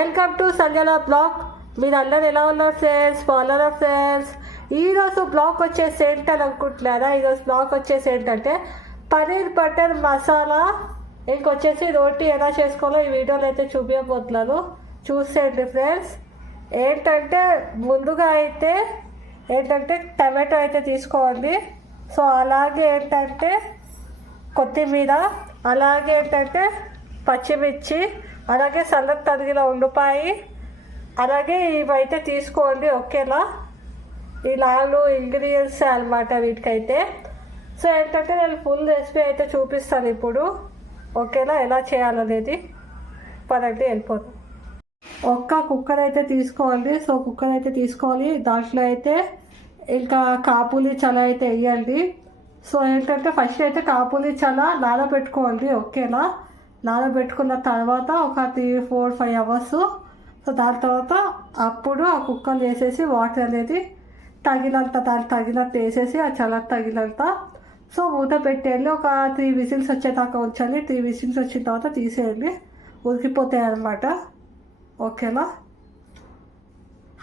Welcome to Sanjana blog. మీరు అందరు ఎలా ఉన్నారు ఫ్రెండ్స్? బాగున్నారా ఫ్రెండ్స్? ఈరోజు బ్లాగ్ వచ్చేసి ఏంటని అనుకుంటున్నారా? ఈరోజు బ్లాగ్ వచ్చేసి ఏంటంటే పనీర్ బటర్ మసాలా ఇంకొచ్చేసి రోటీ ఎలా చేసుకోవాలో ఈ వీడియోలో అయితే చూపించబోతున్నాను. చూసేయండి ఫ్రెండ్స్. ఏంటంటే ముందుగా అయితే టమాటో అయితే తీసుకోండి. సో అలాగే ఏంటంటే కొత్తిమీర, అలాగే ఏంటంటే పచ్చిమిర్చి, అలాగే సన్నగా తరిగిన ఉల్లిపాయ, అలాగే ఇవైతే తీసుకోండి. ఓకేనా? ఈ 4 ఇంగ్రీడియంట్స్ అనమాట వీటికైతే. సో ఏంటంటే నేను ఫుల్ రెసిపీ అయితే చూపిస్తాను ఇప్పుడు. ఓకేనా? ఎలా చేయాలనేది పదండి వెళ్ళిపోతాం. ఒక్క కుక్కర్ అయితే తీసుకోవాలి. సో కుక్కర్ అయితే తీసుకోవాలి. దాంట్లో అయితే ఇంకా కాపులి చల అయితే వేయండి. సో ఏంటంటే ఫస్ట్ అయితే కాపులి చల నానబెట్టుకోండి. ఓకేనా? నానబెట్టుకున్న తర్వాత ఒక 3-4-5 అవర్స్. సో దాని తర్వాత అప్పుడు ఆ కుక్కర్ వేసేసి వాటర్ అనేది దానికి తగినంత వేసేసి ఆ చల్ల తగినంత సో మూత పెట్టేయండి. ఒక 3 విజిల్స్ వచ్చేదాకా ఉంచండి. 3 విజిల్స్ వచ్చిన తర్వాత తీసేయండి. ఉడికిపోతాయి అన్నమాట. ఓకేనా?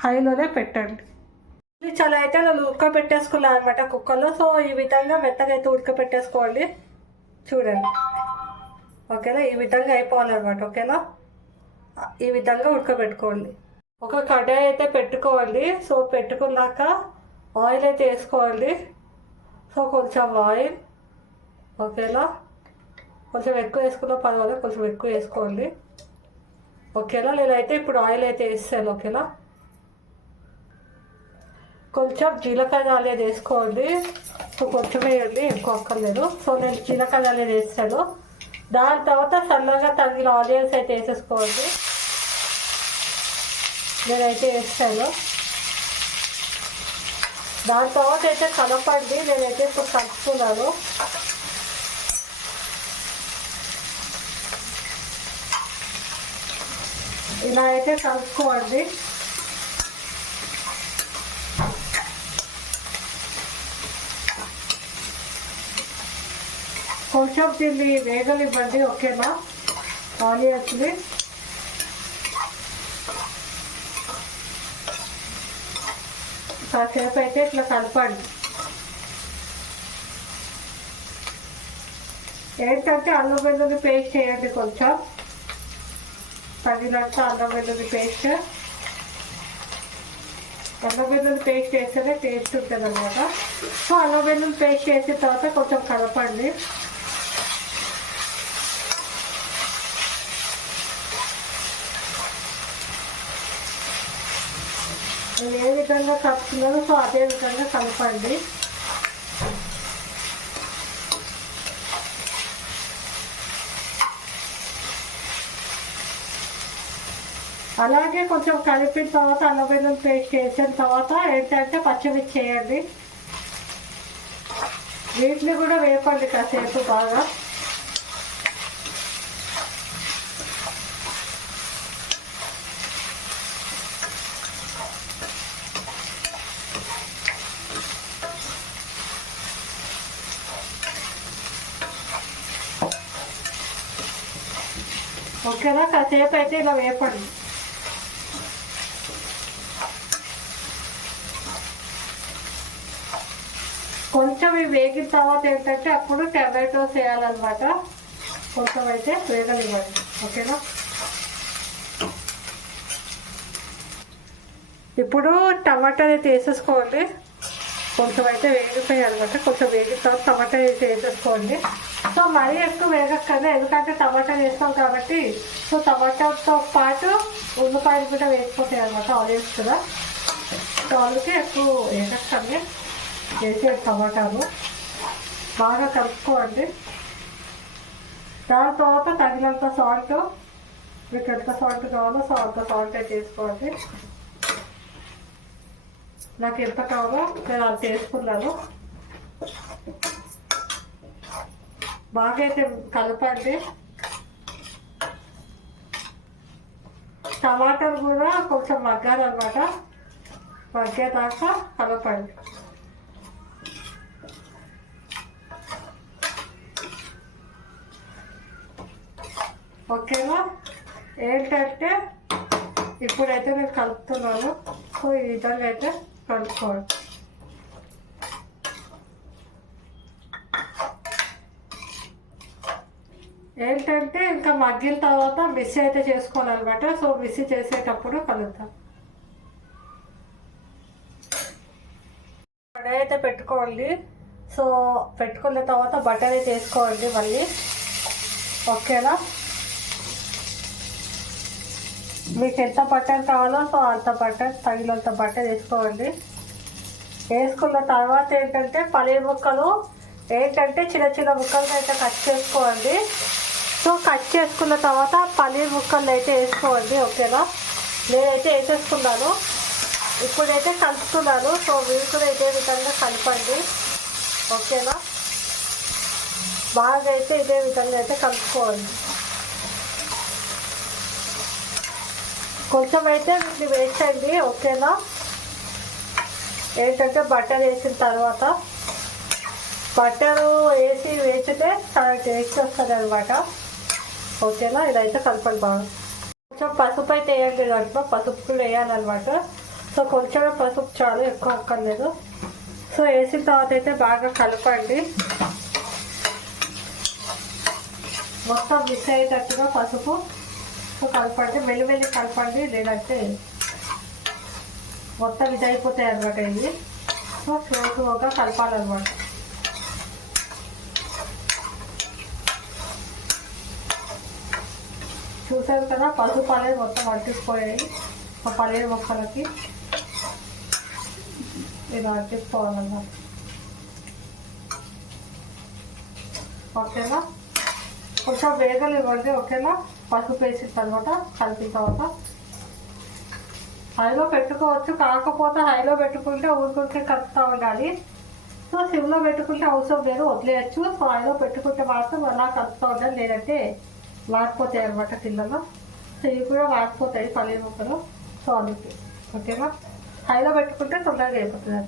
హైలోనే పెట్టండి. చాలా అయితే నేను ఉడకబెట్టేసుకున్నాను అనమాట కుక్కర్లో. సో ఈ విధంగా మెత్తగా అయితే ఉడకబెట్టేసుకోండి. చూడండి. ఓకేనా? ఈ విధంగా అయిపోవాలన్నమాట. ఓకేనా? ఈ విధంగా ఉడకబెట్టుకోండి. ఒక కడాయి అయితే పెట్టుకోండి. సో పెట్టుకున్నాక ఆయిల్ అయితే వేసుకోండి. సో కొంచెం ఆయిల్. ఓకేనా? కొంచెం ఎక్కువ వేసుకున్నా పర్వాలేదు, కొంచెం ఎక్కువ వేసుకోండి. ఓకేనా? నేనైతే ఇప్పుడు ఆయిల్ అయితే వేస్తాను. ఓకేనా? కొంచెం జీలకర్ర అనేది వేసుకోండి. సో కొంచెం వేయండి, ఎక్కువ అక్కర్లేదు. సో నేను జీలకర్ర అనేది వేస్తాను. దాని తర్వాత సన్నగా తగిన ఆనియన్స్ అయితే వేసేసుకోండి. నేనైతే వేస్తాను. దాని తర్వాత అయితే కలపండి. నేనైతే ఇప్పుడు కలుపుతున్నాను. ఇలా అయితే కలుపుకోండి. కొంచెం దీన్ని వేగనివ్వండి. ఓకేనా? ఆనియన్స్ని కాసేపు అయితే ఇట్లా కలపండి. ఏంటంటే అల్లం వెల్లుల్లి పేస్ట్ వేయండి. కొంచెం తగినంత అల్లం వెల్లుల్లి పేస్ట్. అల్లం వెల్లుల్లి పేస్ట్ వేస్తేనే టేస్ట్ ఉంటుంది అన్నమాట. సో అల్లం వెల్లుల్లి పేస్ట్ వేసిన తర్వాత కొంచెం కలపండి. నేను ఏ విధంగా కలుపుతున్నానో సో అదే విధంగా కలపండి. అలాగే కొంచెం కలిపిన తర్వాత అల్లం వెల్లుల్లి పేస్ట్ వేసిన తర్వాత ఏంటంటే పచ్చిమిర్చి వేయండి. వీటిని కూడా వేపండి కాసేపు బాగా. ఓకేనా? కాసేపు అయితే ఇలా వేపండి. కొంచెం ఇవి వేగిన తర్వాత ఏంటంటే అప్పుడు టమాటోస్ వేయాలన్నమాట. కొంచెం అయితే వేగనివ్వండి. ఓకేనా? ఇప్పుడు టమాటా అయితే వేసేసుకోండి. కొంచెం అయితే వేగిపోయాలన్నమాట. కొంచెం వేగిన తర్వాత టమాటా అయితే వేసేసుకోండి. సో మరీ ఎక్కువ వేగక్కర్లేదు, ఎందుకంటే టమాటా వేస్తాం కాబట్టి. సో టమాటాతో పాటు ఉల్లిపాయలు కూడా వేసిపోతాయి అనమాట, ఆనియన్స్ కూడా. సో అందుకే ఎక్కువ వేగక్కర్లే. వేసే టమాటాలు బాగా కలుపుకోండి. దాని తర్వాత తగినంత సాల్ట్, మీకు ఎంత సాల్ట్ కావాలో సో అంత సాల్ట్ అయితే వేసుకోండి. నాకు ఎంత కావాలో నేను అంత వేసుకున్నాను. బాగా అయితే కలపండి. టమాటాలు కూడా కొంచెం మగ్గాలన్నమాట. మగ్గేదాకా కలపండి. ఓకేనా? ఏంటంటే ఇప్పుడైతే నేను కలుపుతున్నాను. సో ఈ విధంగా అయితే కలుపుకోవాలి. ఏంటంటే ఇంకా మగ్గిన తర్వాత మిక్సీ అయితే చేసుకోవాలన్నమాట. సో మిక్సీ చేసేటప్పుడు కలుపుతాం. కడాయి అయితే పెట్టుకోండి. సో పెట్టుకున్న తర్వాత బటర్ అయితే వేసుకోండి మళ్ళీ. ఓకేనా, మీకు ఎంత బటర్ కావాలో సో అంత బటర్, తగినంత బటర్ వేసుకోండి. వేసుకున్న తర్వాత ఏంటంటే పన్నీర్ ముక్కలు ఏంటంటే చిన్న చిన్న ముక్కలు అయితే కట్ చేసుకోండి. సో కట్ చేసుకున్న తర్వాత పన్నీర్ ముక్కలు అయితే వేసుకోండి. ఓకేనా, నేనైతే వేసేసుకున్నాను. ఇప్పుడైతే కలుపుతున్నాను. సో మీరు కూడా ఇదే విధంగా కలపండి. ఓకేనా, బాగా అయితే ఇదే విధంగా అయితే కలుపుకోండి. కొంచెం అయితే వీటిని వేసండి. ఓకేనా, ఏంటంటే బటర్ వేసిన తర్వాత బట్టరు వేసి వేసితే చాలా టేస్ట్ వస్తుంది అనమాట. ఓకేనా, ఇదైతే కలపండి బాగా. కొంచెం పసుపు అయితే వేయండి, దాంట్లో పసుపు కూడా వేయాలన్నమాట. సో కొంచెమే పసుపు చాలు, ఎక్కువ అక్కర్లేదు. సో వేసిన తర్వాత అయితే బాగా కలపండి. మొత్తం మిక్స్ అయ్యేటట్టుగా పసుపు సో కలపండి, మెల్లిమెల్లి కలపండి, లేదంటే మొత్తం ఇది అయిపోతాయి అనమాట. ఇది సో స్లోగా కలపాలన్నమాట. చూసారు కదా, పసుపు అనేది మొత్తం అంటిపోయాయి పన్నీర్ ముక్కలకి. ఇలా అంటిపోవాలన్నమాట. ఓకేనా, కొంచెం వేగలు ఇవ్వండి. ఓకేనా, పసుపు వేసిన తర్వాత కలిపిన తర్వాత హైలో పెట్టుకోవచ్చు. కాకపోతే హైలో పెట్టుకుంటే ఊరుకుంటే కలుపుతూ ఉండాలి. సో సిమ్లో పెట్టుకుంటే అవసరం లేదు, వదిలేయచ్చు. సో హైలో పెట్టుకుంటే మాత్రం అలా కలుపుతూ ఉండాలి, లేదంటే వాడిపోతాయి అనమాట పిల్లలు. సో ఇవి కూడా వాడిపోతాయి పన్నీర్ ముక్కలు. సో అందుకే ఓకేనా, హైలో పెట్టుకుంటే తొందరగా అయిపోతుంది.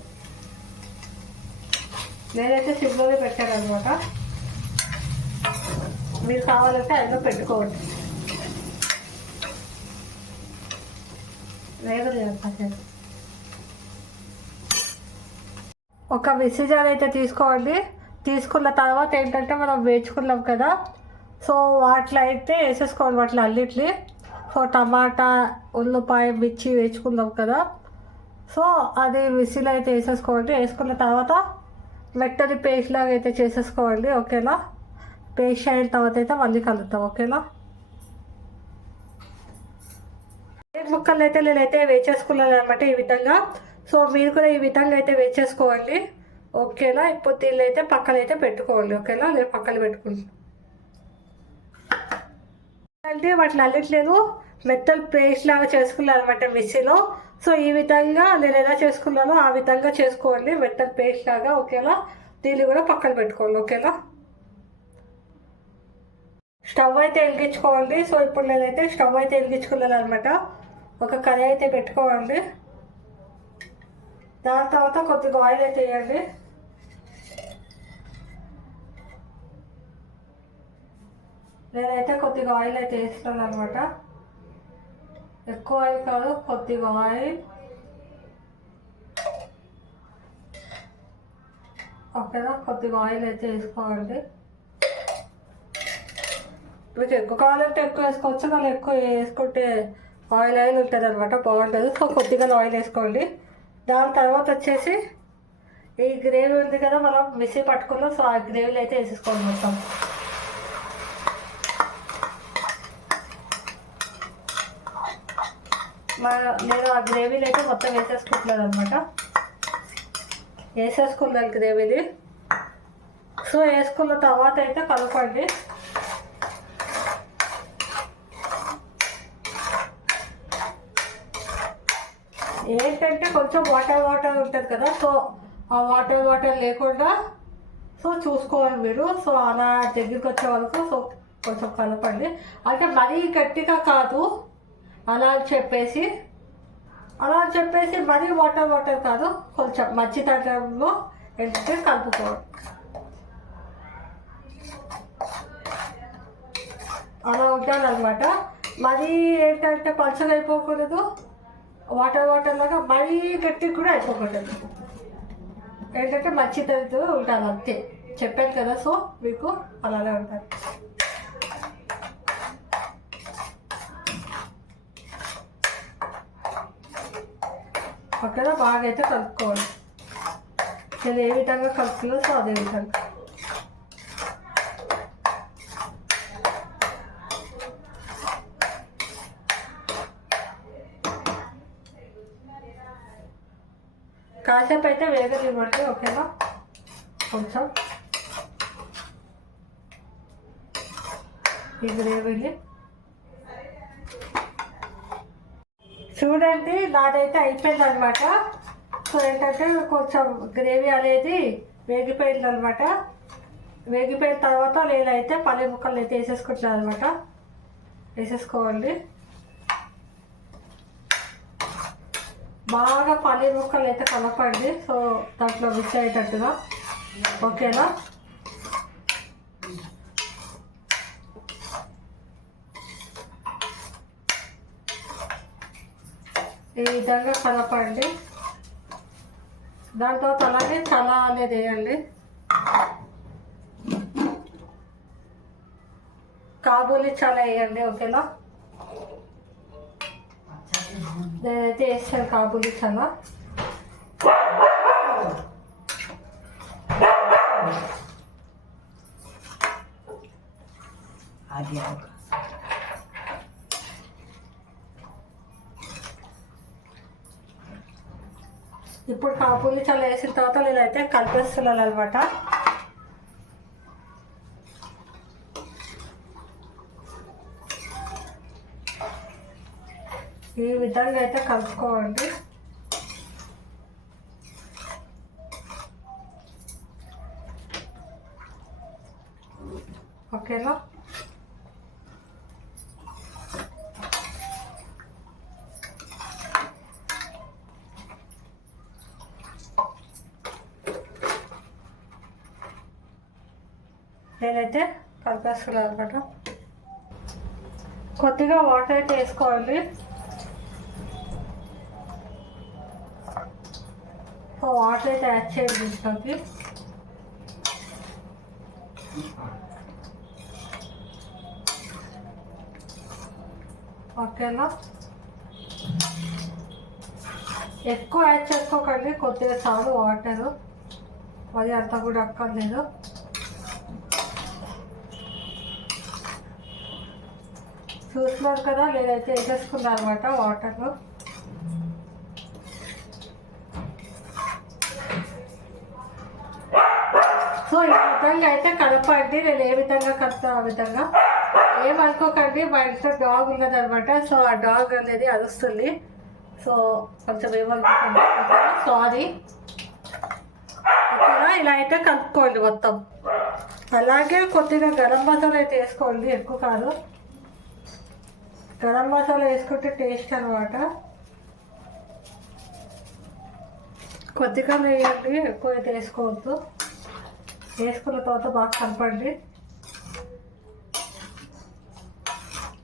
నేనైతే సిమ్లోనే పెట్టాను అనమాట. మీరు కావాలంటే హైలో పెట్టుకోవచ్చు. ఒక మిక్సీ జార్ అయితే తీసుకోండి. తీసుకున్న తర్వాత ఏంటంటే మనం వేయించుకున్నాం కదా, సో వాటిలో అయితే వేసేసుకోవాలి. వాటిలో అన్నిటిని సో టమాటా, ఉల్లిపాయ, మిర్చి వేయించుకున్నాం కదా, సో అది మిక్సీలో అయితే వేసేసుకోండి. వేసుకున్న తర్వాత మెత్తని పేస్ట్ లాగా అయితే చేసేసుకోండి. ఓకేనా, పేస్ట్ అయిన తర్వాత అయితే మళ్ళీ కలుపుతాం. ఓకేనా, ముక్కలు అయితే నేనైతే వేసేసుకున్నాను అనమాట ఈ విధంగా. సో మీరు కూడా ఈ విధంగా అయితే వేసేసుకోవాలి. ఓకేనా, ఇప్పుడు దీన్ని అయితే పక్కన అయితే పెట్టుకోవాలి. ఓకేనా, నేను పక్కన పెట్టుకుంటాను. అంటే వాటిని అన్నిట్లేదు మెత్తలు పేస్ట్ లాగా చేసుకున్నాను అనమాట మిక్సీలో. సో ఈ విధంగా నేను ఎలా చేసుకున్నానో ఆ విధంగా చేసుకోండి, మెత్తలు పేస్ట్ లాగా. ఓకేనా, దీన్ని కూడా పక్కన పెట్టుకోండి. ఓకేనా, స్టవ్ అయితే వెలిగించుకోండి. సో ఇప్పుడు నేనైతే స్టవ్ అయితే వెలిగించుకున్నాను అనమాట. ఒక కడాయి అయితే పెట్టుకోండి. దాని తర్వాత కొద్దిగా ఆయిల్ అయితే వేయండి. నేనైతే కొద్దిగా ఆయిల్ అయితే వేస్తున్నాను అనమాట. ఎక్కువ ఆయిల్ కాదు, కొద్దిగా ఆయిల్. ఓకేనా, కొద్దిగా ఆయిల్ అయితే వేసుకోండి. మీకు ఎక్కువ కావాలంటే ఎక్కువ వేసుకోవచ్చు, కానీ ఎక్కువ వేసుకుంటే ఆయిల్ ఉంటుంది అనమాట, బాగుంటుంది. సో కొద్దిగా ఆయిల్ వేసుకోండి. దాని తర్వాత వచ్చేసి ఈ గ్రేవీ ఉంది కదా మనం మిక్సీ పట్టుకున్నాం, సో ఆ గ్రేవీలో అయితే వేసేసుకోండి మొత్తం. నేను ఆ గ్రేవీలో అయితే మొత్తం వేసేసుకుంటున్నాను అనమాట. వేసేసుకున్నాను గ్రేవీని. సో వేసుకున్న తర్వాత అయితే కలపండి. ఏంటంటే కొంచెం వాటర్ ఉంటుంది కదా, సో ఆ వాటర్ లేకుండా సో చూసుకోవాలి మీరు. సో అలా దగ్గరికి వచ్చే వరకు సో కొంచెం కలపండి. అంటే మరీ గట్టిగా కాదు, అలా అని చెప్పేసి మరీ వాటర్ కాదు, కొంచెం మధ్యతరంలో ఏంటంటే కలుపుకోవాలి. అలా ఉండాలన్నమాట. మరీ ఏంటంటే పలచగా అయిపోకూడదు, వాటర్ లాగా మరీ గట్టిగా కూడా అయిపోకూడదు. ఏంటంటే మంచి తగ్గుతూ ఉంటాను అంతే. చెప్పాను కదా, సో మీకు అలానే ఉంటుంది. ఓకేనా, బాగా అయితే కలుపుకోవాలి. నేను ఏ విధంగా కలుపుతుందో సో అదే విధంగా. కాసేపు అయితే వేగనివ్వండి. ఓకేనా, కొంచెం ఈ గ్రేవీని చూడండి. నాదైతే అయిపోయింది అనమాట. సో ఏంటంటే కొంచెం గ్రేవీ అనేది వేగిపోయింది అనమాట. వేగిపోయిన తర్వాత నేనైతే పల్లి ముక్కలు అయితే వేసేసుకుంటాను అనమాట. వేసేసుకోవాలి. బాగా పల్లి ముక్కలు అయితే కలపండి, సో దాంట్లో మిక్స్ అయ్యేటట్టుగా. ఓకేనా, ఈ విధంగా కలపండి. దాంతో అలాగే చలా అనేది వేయండి. కాబూలి చలా వేయండి. ఓకేనా, నేనైతే వేస్తాను కాబూలి చలా. ఇప్పుడు కాబూలి చల్ల వేసిన తర్వాత నేనైతే కలిపేస్తున్నాను అనమాట. ఈ విధంగా అయితే కలుపుకోండి. ఓకేనా, నేనైతే కలిపేస్తున్నాను అనమాట. కొద్దిగా వాటర్ అయితే వేసుకోవాలి. వాటర్ అయితే యాడ్ చేయండి దీంట్లోకి. ఓకేనా, ఎక్కువ యాడ్ చేసుకోకండి, కొద్దిగా చాలు వాటరు, మరి అంతా కూడా అక్కర్లేదు. చూస్తున్నారు కదా, నేనైతే వేసేసుకున్నాను అనమాట వాటర్లో. సో ఈ విధంగా అయితే కలపండి. నేను ఏ విధంగా కలుపుతాను ఆ విధంగా. ఏమనుకోకండి, మా ఇంట్లో డాగ్ ఉన్నదనమాట. సో ఆ డాగ్ అనేది అరుస్తుంది. సో కొంచెం ఏమనుకోకండి, సారీ. ఓకేనా, ఇలా అయితే కలుపుకోండి మొత్తం. అలాగే కొద్దిగా గరం మసాలా అయితే వేసుకోండి, ఎక్కువ కాదు. గరం మసాలా వేసుకుంటే టేస్ట్ అనమాట. కొద్దిగా వేయండి, ఎక్కువ అయితే వేసుకోవద్దు. వేసుకున్న తర్వాత బాగా కలపండి.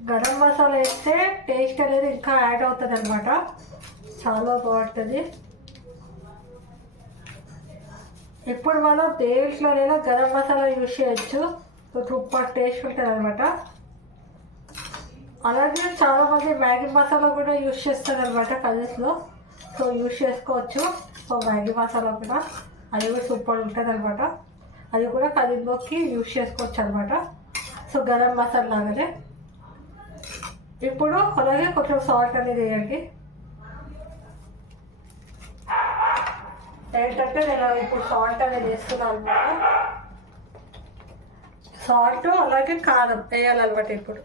గరం మసాలా వేస్తే టేస్ట్ అనేది ఇంకా యాడ్ అవుతుంది అనమాట, చాలా బాగుంటుంది. ఇప్పుడు మనం దేంట్లోనైనా గరం మసాలా యూజ్ చేయొచ్చు, సూపర్ టేస్ట్ ఉంటుంది అనమాట. అలాగే చాలామంది మ్యాగీ మసాలా కూడా యూజ్ చేస్తారు అనమాట కర్రీస్లో. సో యూజ్ చేసుకోవచ్చు. సో మ్యాగీ మసాలా కూడా అది కూడా సూపర్ ఉంటుంది అనమాట. అది కూడా కర్రీలోకి యూజ్ చేసుకోవచ్చు అనమాట. సో గరం మసాలా లాగానే. ఇప్పుడు అలాగే కొంచెం సాల్ట్ అనేది వేయండి. ఏంటంటే నేను ఇప్పుడు సాల్ట్ అనేది వేస్తున్నాను అనమాట. సాల్ట్ అలాగే కారం వేయాలన్నమాట. ఇప్పుడు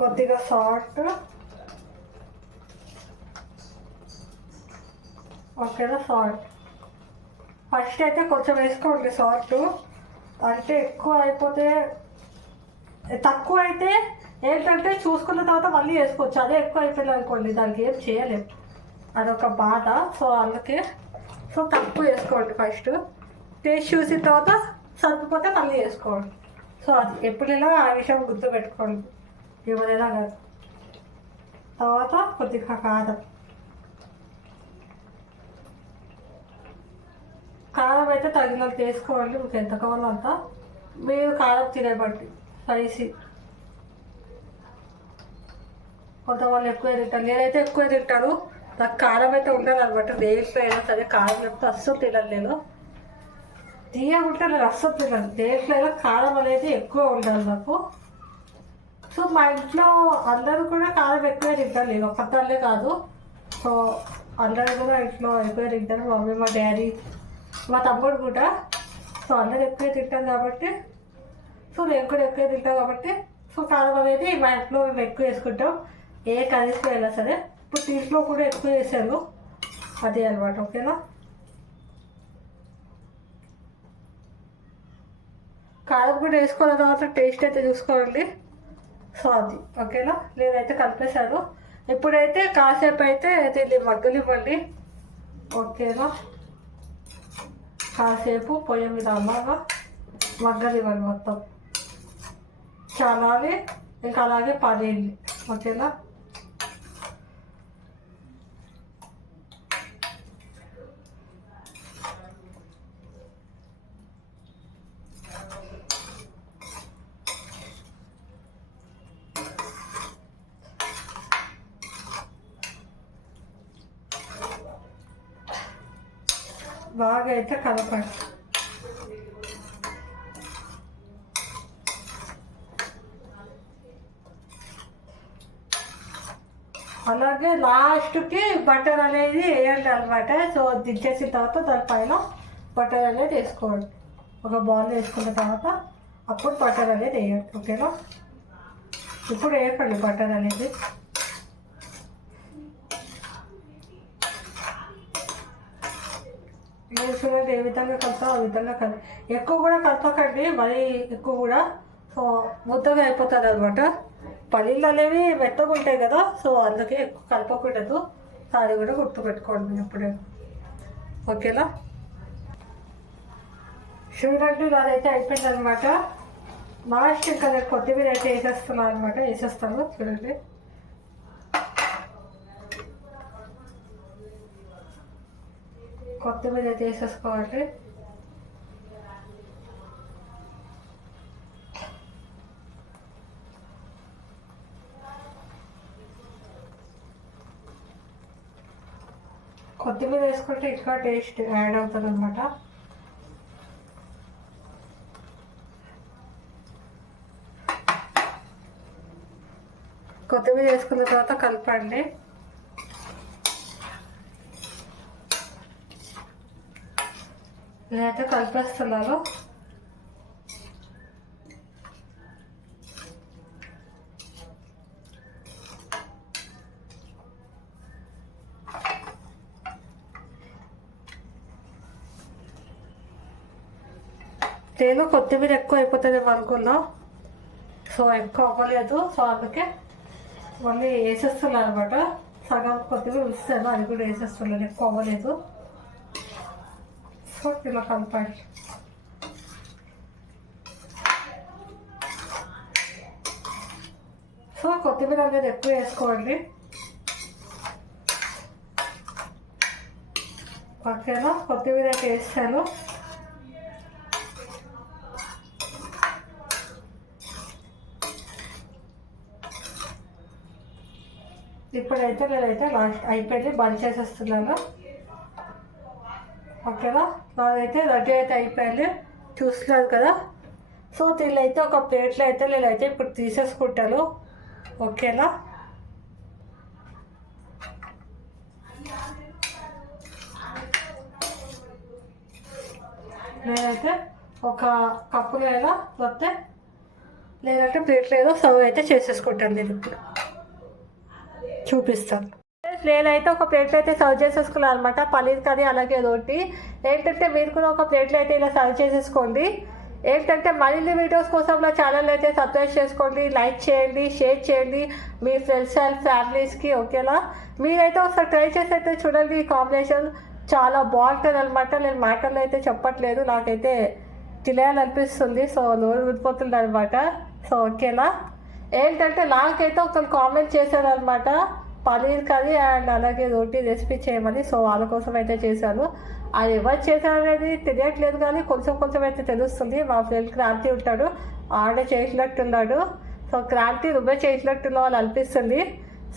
కొద్దిగా సాల్ట్. ఓకేనా, సాల్ట్ ఫస్ట్ అయితే కొంచెం వేసుకోండి సాల్ట్. అంటే ఎక్కువ అయిపోతే, తక్కువ అయితే ఏంటంటే చూసుకున్న తర్వాత మళ్ళీ వేసుకోవచ్చు. అదే ఎక్కువ అయిపోయింది అనుకోండి, దానికి ఏం చేయలేము, అదొక బాధ. సో అందుకే తక్కువ వేసుకోండి. ఫస్ట్ టేస్ట్ చూసిన తర్వాత సరిపోతే మళ్ళీ వేసుకోండి. సో అది ఎప్పుడైనా ఆ విషయం గుర్తుపెట్టుకోండి, ఎవరైనా కాదు. తర్వాత కొద్దిగా కారం అయితే తగినంత వేసుకోవాలి, మీకు ఎంత కావాలో అంత. మీరు కారం తినేబట్టి స్పైసీ, కొంతమంది ఎక్కువ తింటారు, నేనైతే ఎక్కువ తింటాను. నాకు కారం అయితే ఉండదు అనమాట, దేంట్లో అయినా సరే కారం లేకపోతే అస్సలు తినను నేను. తీయకుంటే నేను అస్సలు తినను, దేంట్లో అయినా కారం అనేది ఎక్కువ ఉండాలి నాకు. సో మా ఇంట్లో అందరూ కూడా కారం ఎక్కువ తింటారు, నేను ఒక్కదాన్నే కాదు. సో అందరూ కూడా ఇంట్లో ఎక్కువ తింటారు, మా మమ్మీ, మా డాడీ, మా తమ్ముడు కూడా. సో అందరు ఎక్కువ తింటాం కాబట్టి, సో నేను కూడా ఎక్కువ తింటాను కాబట్టి, సో కారం అనేది మా ఇంట్లో మేము ఎక్కువ వేసుకుంటాం ఏ కర్రీస్లో అయినా సరే. ఇప్పుడు దీంట్లో కూడా ఎక్కువ వేసాను, అదే అనమాట. ఓకేనా, కారం కూడా వేసుకున్న తర్వాత టేస్ట్ అయితే చూసుకోండి. సో అది ఓకేనా, నేనైతే కలిపేశాను. ఇప్పుడైతే కాసేపు అయితే దీన్ని మగ్గనివ్వండి. ఓకేనా, కాసేపు పొయ్యి మీద అలాగా మగ్గనివ్వండి, మొత్తం చల్లాలి, ఇంకా అలాగే పడేయండి. ఓకేనా, బాగా అయితే కలపండి. అలాగే లాస్ట్కి బటర్ అనేది వేయండి అనమాట. సో దించేసిన తర్వాత దానిపైన బటర్ అనేది వేసుకోండి. ఒక బౌల్ వేసుకున్న తర్వాత అప్పుడు బటర్ అనేది వేయండి. ఓకేనా, ఇప్పుడు వేయకండి బటర్ అనేది. చూడండి ఏ విధంగా కలుపుతాం ఆ విధంగా ఎక్కువ కూడా కలపకండి, మరీ ఎక్కువ కూడా. సో ముద్దగా అయిపోతుంది అనమాట. పల్లీలు అనేవి మెత్తగా ఉంటాయి కదా, సో అందుకే ఎక్కువ కలపకూడదు. అది కూడా గుర్తుపెట్టుకోండి ఎప్పుడే. ఓకేనా, చూడండి నాదైతే అయిపోయింది అనమాట. లాస్ట్ ఇంకా నేను కొత్తిమీర అయితే వేసేస్తున్నాను అనమాట, వేసేస్తాను. చూడండి కొత్తిమీర అయితే వేసేసుకోవాలి. కొత్తిమీర వేసుకుంటే ఇంకా టేస్ట్ యాడ్ అవుతుంది అనమాట. కొత్తిమీర వేసుకున్న తర్వాత కలపండి. నేనైతే కలిపేస్తున్నాను. నేను కొత్తిమీర ఎక్కువ అయిపోతుంది అనుకున్నా, సో ఎక్కువ అవ్వలేదు. సో అందుకే మళ్ళీ వేసేస్తున్నాను అనమాట. సగం కొత్తిమీర ఇస్తాను, అది కూడా వేసేస్తున్నాను, ఎక్కువ అవ్వలేదు. సో ఇలా కలపాలి. సో కొత్తిమీర అనేది ఎక్కువ వేసుకోండి. ఓకేనా, కొత్తిమీర వేస్తాను. ఇప్పుడైతే నేనైతే లాస్ట్ అయిపోయింది, బంద్ చేసేస్తున్నాను. ఓకేనా, నాదైతే రెడీ అయితే అయిపోయింది, చూస్తున్నారు కదా. సో దీనిలో అయితే ఒక ప్లేట్లో అయితే నేనైతే ఇప్పుడు తీసేసుకుంటాను. ఓకేనా, నేనైతే ఒక కప్పులో అయినా లేకపోతే లేదంటే ప్లేట్లో ఏదో సర్వ్ అయితే చేసేసుకుంటాను. నేను ఇప్పుడు చూపిస్తాను. నేనైతే ఒక ప్లేట్లో అయితే సర్వ్ చేసేసుకున్నాను అనమాట, పన్నీర్ కర్రీ అలాగే రోటీ. ఏంటంటే మీరు కూడా ఒక ప్లేట్లో అయితే ఇలా సర్వ్ చేసేసుకోండి. ఏంటంటే మరిన్ని వీడియోస్ కోసం నా ఛానల్ అయితే సబ్స్క్రైబ్ చేసుకోండి, లైక్ చేయండి, షేర్ చేయండి మీ ఫ్రెండ్స్ అండ్ ఫ్యామిలీస్కి. ఓకేనా, మీరైతే ఒకసారి ట్రై చేసి అయితే చూడండి. ఈ కాంబినేషన్ చాలా బాగుంటుంది అనమాట. నేను మాటల్లో అయితే చెప్పట్లేదు, నాకైతే తినేయాలనిపిస్తుంది. సో నోరు ఊరిపోతుంది అనమాట. సో ఓకేనా. ఏంటంటే నాకైతే ఒకరు కామెంట్ చేశారనమాట పనీర్ కర్రీ అండ్ అలాగే రోటీ రెసిపీ చేయమని. సో వాళ్ళ కోసం అయితే చేశాను. అది ఎవరు చేశారనేది తెలియట్లేదు కానీ కొంచెం కొంచెం అయితే తెలుస్తుంది. మా ఫ్రెండ్ క్రాంతి ఉంటాడు, ఆడే చేసినట్టున్నాడు. సో క్రాంతి నువ్వే చేసినట్టున్న వాళ్ళు అనిపిస్తుంది.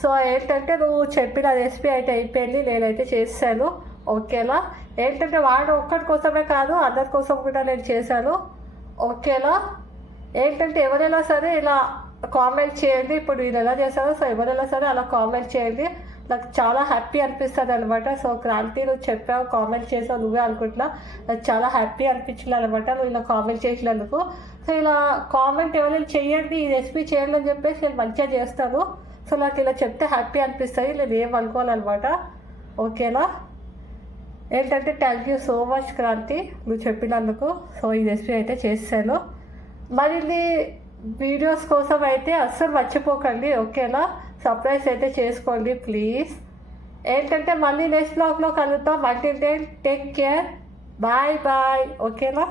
సో ఏంటంటే నువ్వు చెప్పిన రెసిపీ అయితే అయిపోయింది, నేనైతే చేశాను. ఓకేనా. ఏంటంటే వాడు ఒక్కడి కోసమే కాదు అందరి కోసం కూడా నేను చేశాను. ఓకేనా. ఏంటంటే ఎవరైనా సరే ఇలా కామెంట్ చేయండి. ఇప్పుడు నేను ఎలా చేశానో సో ఎవరైనా సరే అలా కామెంట్ చేయండి. నాకు చాలా హ్యాపీ అనిపిస్తుంది అనమాట. సో క్రాంతి నువ్వు చెప్పావు, కామెంట్ చేసావు నువ్వే అనుకుంటున్నా. నాకు చాలా హ్యాపీ అనిపించింది అనమాట నువ్వు ఇలా కామెంట్ చేసినందుకు. సో ఇలా కామెంట్ ఎవరైనా చేయండి, ఈ రెసిపీ చేయండి అని చెప్పేసి నేను మంచిగా చేస్తాను. సో నాకు ఇలా చెప్తే హ్యాపీ అనిపిస్తుంది, నేను ఏం అనుకోవాలన్నమాట. ఓకేనా. ఏంటంటే thank you so much Kranti నువ్వు చెప్పినందుకు. సో ఈ రెసిపీ అయితే చేశాను. మరిన్ని వీడియోస్ కోసం అయితే అస్సలు మర్చిపోకండి. ఓకేనా. సర్ప్రైజ్ అయితే చేసుకోండి ప్లీజ్. ఏంటంటే మళ్ళీ నెక్స్ట్ బ్లాగ్లో కలుద్దాం. అంటే టేక్ కేర్, బాయ్ బాయ్. ఓకేనా.